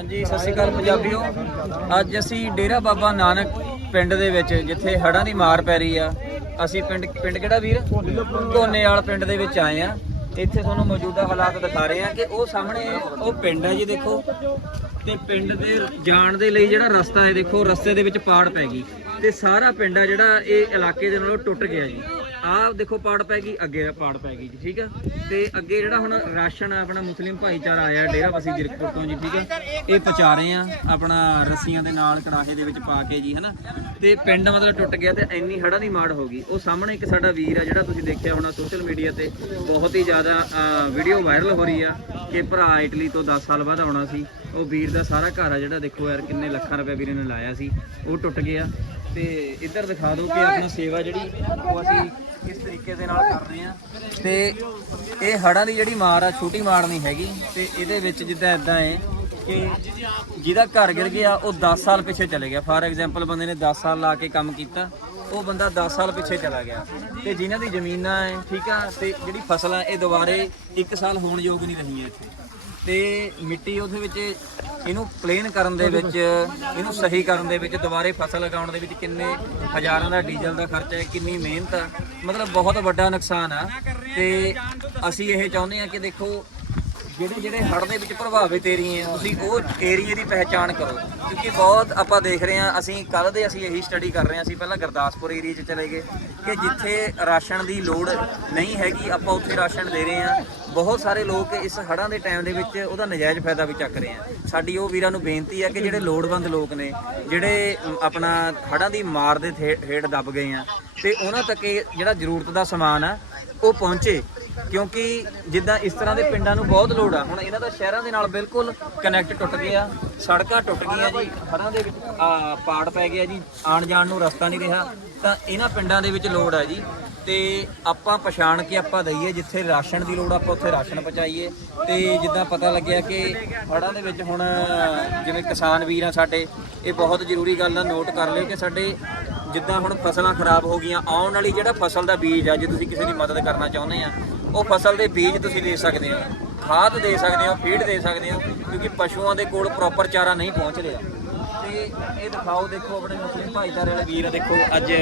ਹਾਂਜੀ, ਸਤਿ ਸ਼੍ਰੀ ਅਕਾਲ ਪੰਜਾਬੀਓ। ਅੱਜ ਅਸੀਂ ਡੇਰਾ ਬਾਬਾ ਨਾਨਕ ਪਿੰਡ ਦੇ ਵਿੱਚ, ਜਿੱਥੇ ਹੜ੍ਹਾਂ ਦੀ ਮਾਰ ਪੈ ਰਹੀ ਆ, ਅਸੀਂ ਪਿੰਡ ਪਿੰਡ ਕਿਹੜਾ ਵੀਰ? ਧੋਨੇਵਾਲ ਪਿੰਡ ਦੇ ਵਿੱਚ ਆਏ ਆ। ਇੱਥੇ ਤੁਹਾਨੂੰ ਮੌਜੂਦਾ ਹਾਲਾਤ ਦਿਖਾ ਰਹੇ ਆ ਕਿ ਉਹ ਸਾਹਮਣੇ ਉਹ ਪਿੰਡ ਹੈ ਜੀ, ਦੇਖੋ। ਤੇ ਪਿੰਡ ਦੇ ਜਾਣ ਦੇ ਲਈ ਜਿਹੜਾ ਰਸਤਾ ਹੈ, ਦੇਖੋ, ਰਸਤੇ ਦੇ ਵਿੱਚ ਪਾੜ ਪੈ ਗਈ। ਤੇ ਸਾਰਾ ਪਿੰਡ ਆ ਜਿਹੜਾ, ਇਹ ਇਲਾਕੇ ਦੇ ਨਾਲੋਂ ਟੁੱਟ ਗਿਆ ਜੀ। ਆਹ ਦੇਖੋ ਪਾੜ ਪੈ ਗਈ, ਅੱਗੇ ਆ ਪਾੜ ਪੈ ਗਈ ਜੀ, ਠੀਕ ਆ? ਤੇ ਅੱਗੇ ਜਿਹੜਾ ਹੁਣ ਰਾਸ਼ਨ ਆ, ਆਪਣਾ ਮੁਸਲਿਮ ਭਾਈਚਾਰਾ ਆਇਆ, ਡੇਰਾ ਬਸੀ ਜਿਰਕਪੁਰ ਤੋਂ ਜੀ, ਠੀਕ ਆ? ਇਹ ਪਹੁੰਚਾ ਰਹੇ ਆ, ਆਪਣਾ ਰੱਸੀਆਂ ਦੇ ਨਾਲ ਕੜਾਹੇ ਦੇ ਵਿੱਚ ਪਾ ਕੇ ਜੀ, ਹਨਾ? ਤੇ ਪਿੰਡ ਮਤਲਬ ਟੁੱਟ ਗਿਆ ਤੇ ਇੰਨੀ ਹੜ੍ਹਾਂ ਦੀ ਮਾੜ ਹੋ ਗਈ। ਉਹ ਸਾਹਮਣੇ ਇੱਕ ਸਾਡਾ ਵੀਰ ਆ, ਜਿਹੜਾ ਤੁਸੀਂ ਦੇਖਿਆ ਹੋਣਾ ਸੋਸ਼ਲ ਮੀਡੀਆ ਤੇ, ਬਹੁਤ ਹੀ ਜ਼ਿਆਦਾ ਵੀਡੀਓ ਵਾਇਰਲ ਹੋ ਰਹੀ ਆ ਕਿ ਭਰਾ ਇਟਲੀ ਤੋਂ 10 ਸਾਲ ਬਾਅਦ ਆਉਣਾ ਸੀ। ਉਹ ਵੀਰ ਦਾ ਸਾਰਾ ਘਰ ਆ ਜਿਹੜਾ, ਦੇਖੋ ਯਾਰ ਕਿੰਨੇ ਲੱਖਾਂ ਰੁਪਏ ਵੀਰੇ ਨੇ ਲਾਇਆ ਸੀ। ਉਹ ਟੁੱਟ ਗਿਆ। ਤੇ ਇੱਧਰ ਦਿਖਾ ਦਿਓ ਕਿ ਆਪਣਾ ਸੇਵਾ ਜਿਹੜੀ, ਉਹ ਅਸੀਂ ਕਿਸ ਤਰੀਕੇ ਦੇ ਨਾਲ ਕਰ ਰਹੇ ਆ ਤੇ ਇਹ ਹੜਾਂ ਦੀ ਜਿਹੜੀ ਮਾਰ ਆ, ਛੋਟੀ ਮਾਰ ਨਹੀਂ ਹੈਗੀ। ਤੇ ਇਹਦੇ ਵਿੱਚ ਜਿੱਦਾਂ ਇਦਾਂ ਹੈ ਕਿ ਜਿਹਦਾ ਘਰ ਗਿਰ ਗਿਆ, ਉਹ 10 ਸਾਲ ਪਿੱਛੇ ਚਲੇ ਗਿਆ। ਫਾਰ ਐਗਜ਼ਾਮਪਲ ਬੰਦੇ ਨੇ 10 ਸਾਲ ਲਾ ਕੇ ਕੰਮ ਕੀਤਾ, ਉਹ ਬੰਦਾ 10 ਸਾਲ ਪਿੱਛੇ ਚਲਾ ਗਿਆ। ਤੇ ਜਿਨ੍ਹਾਂ ਦੀ ਜ਼ਮੀਨਾਂ ਹੈ, ਠੀਕ ਆ, ਤੇ ਜਿਹੜੀ ਫਸਲ ਫਸਲਾਂ ਇਹ ਦੁਬਾਰੇ 1 ਸਾਲ ਹੋਣ ਯੋਗ ਨਹੀਂ ਰਹੀਆਂ ਇੱਥੇ। ਤੇ ਮਿੱਟੀ ਉਹਦੇ ਵਿੱਚ ਇਹਨੂੰ ਪਲੇਨ ਕਰਨ ਦੇ ਵਿੱਚ, ਇਹਨੂੰ ਸਹੀ ਕਰਨ ਦੇ ਵਿੱਚ, ਦੁਬਾਰੇ ਫਸਲ ਲਗਾਉਣ ਦੇ ਵਿੱਚ ਕਿੰਨੇ ਹਜ਼ਾਰਾਂ ਦਾ ਡੀਜ਼ਲ ਦਾ ਖਰਚਾ ਹੈ, ਕਿੰਨੀ ਮਿਹਨਤ ਆ। ਮਤਲਬ ਬਹੁਤ ਵੱਡਾ ਨੁਕਸਾਨ ਆ। ਤੇ ਅਸੀਂ ਇਹ ਚਾਹੁੰਦੇ ਆ ਕਿ ਦੇਖੋ ਜਿਹੜੇ ਜਿਹੜੇ ਹੜ੍ਹ ਦੇ ਵਿੱਚ ਪ੍ਰਭਾਵਿਤ ਏਰੀਏ ਆ, ਤੁਸੀਂ ਉਹ ਏਰੀਏ ਦੀ ਪਹਿਚਾਣ ਕਰੋ। ਕਿਉਂਕਿ ਬਹੁਤ ਆਪਾਂ ਦੇਖ ਰਹੇ ਆ ਅਸੀਂ ਕੱਲ ਦੇ ਅਸੀਂ ਇਹੀ ਸਟੱਡੀ ਕਰ ਰਹੇ ਆ ਅਸੀਂ ਪਹਿਲਾਂ ਗੁਰਦਾਸਪੁਰ ਏਰੀਏ 'ਚ ਚਲੇ ਗਏ ਕਿ ਜਿੱਥੇ ਰਾਸ਼ਨ ਦੀ ਲੋੜ ਨਹੀਂ ਹੈਗੀ, ਆਪਾਂ ਉੱਥੇ ਰਾਸ਼ਨ ਦੇ ਰਹੇ ਆ ਬਹੁਤ ਸਾਰੇ ਲੋਕ ਇਸ ਹੜ੍ਹਾਂ ਦੇ ਟਾਈਮ ਦੇ ਵਿੱਚ ਉਹਦਾ ਨਜਾਇਜ਼ ਫਾਇਦਾ ਵੀ ਚੱਕ ਰਹੇ ਆ। ਸਾਡੀ ਉਹ ਵੀਰਾਂ ਨੂੰ ਬੇਨਤੀ ਆ ਕਿ ਜਿਹੜੇ ਲੋੜਵੰਦ ਲੋਕ ਨੇ, ਜਿਹੜੇ ਆਪਣਾ ਹੜ੍ਹਾਂ ਦੀ ਮਾਰ ਦੇ ਥੇ- ਹੇਠ ਦੱਬ ਗਏ ਆ, ਤੇ ਉਹਨਾਂ ਤੱਕ ਇਹ ਜਿਹੜਾ ਜ਼ਰੂਰਤ ਦਾ ਸਮਾਨ ਆ, ਉਹ ਪਹੁੰਚੇ। ਕਿਉਂਕਿ ਜਿੱਦਾਂ ਇਸ ਤਰ੍ਹਾਂ ਦੇ ਪਿੰਡਾਂ ਨੂੰ ਬਹੁਤ ਲੋੜ ਆ। ਹੁਣ ਇਹਨਾਂ ਦਾ ਸ਼ਹਿਰਾਂ ਦੇ ਨਾਲ ਬਿਲਕੁਲ ਕਨੈਕਟ ਟੁੱਟ ਗਿਆ ਸੜਕਾਂ ਟੁੱਟ ਗਈਆਂ ਜੀ ਹੜ੍ਹਾਂ ਦੇ ਵਿੱਚ ਆ, ਪਾੜ ਪੈ ਗਿਆ ਜੀ ਆਣ ਜਾਣ ਨੂੰ ਰਸਤਾ ਨਹੀਂ ਰਿਹਾ। ਤਾਂ ਇਹਨਾਂ ਪਿੰਡਾਂ ਦੇ ਵਿੱਚ ਲੋੜ ਆ ਜੀ। ਤੇ ਆਪਾਂ ਪਛਾਣ ਕੇ ਆਪਾਂ ਦਈਏ ਜਿੱਥੇ ਰਾਸ਼ਨ ਦੀ ਲੋੜ ਆਪਾਂ ਉੱਥੇ ਰਾਸ਼ਨ ਪਹੁੰਚਾਈਏ। ਤੇ ਜਿੱਦਾਂ ਪਤਾ ਲੱਗਿਆ ਕਿ ਹੜ੍ਹਾਂ ਦੇ ਵਿੱਚ ਹੁਣ ਜਿਵੇਂ ਕਿਸਾਨ ਵੀਰ ਆ ਸਾਡੇ ਇਹ ਬਹੁਤ ਜ਼ਰੂਰੀ ਗੱਲ ਆ ਨੋਟ ਕਰ ਲਿਓ ਕਿ ਸਾਡੇ ਜਿੱਦਾਂ ਹੁਣ ਫਸਲਾਂ ਖਰਾਬ ਹੋ ਗਈਆਂ ਆਉਣ ਵਾਲੀ ਜਿਹੜਾ ਫਸਲ ਦਾ ਬੀਜ ਆ ਜੇ ਤੁਸੀਂ ਕਿਸੇ ਦੀ ਮਦਦ ਕਰਨਾ ਚਾਹੁੰਦੇ ਆ ਉਹ ਫਸਲ ਦੇ ਬੀਜ ਤੁਸੀਂ ਦੇ ਸਕਦੇ ਹੋ, ਖਾਦ ਦੇ ਸਕਦੇ ਹੋ, ਫੀਡ ਦੇ ਸਕਦੇ ਹੋ, ਕਿਉਂਕਿ ਪਸ਼ੂਆਂ ਦੇ ਕੋਲ ਪ੍ਰੋਪਰ ਚਾਰਾ ਨਹੀਂ ਪਹੁੰਚ ਰਿਹਾ। ਤੇ ਇਹ ਦਿਖਾਓ, ਦੇਖੋ ਆਪਣੇ ਮੁਸਲਿਮ ਭਾਈਚਾਰੇ ਵਾਲੇ ਵੀਰ ਆ ਦੇਖੋ ਅੱਜ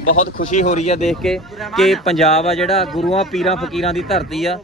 ਬਹੁਤ ਖੁਸ਼ੀ ਹੋ ਰਹੀ ਹੈ ਦੇਖ ਕੇ ਕਿ ਪੰਜਾਬ ਆ ਜਿਹੜਾ ਗੁਰੂਆਂ, ਪੀਰਾਂ, ਫਕੀਰਾਂ ਦੀ ਧਰਤੀ ਆ।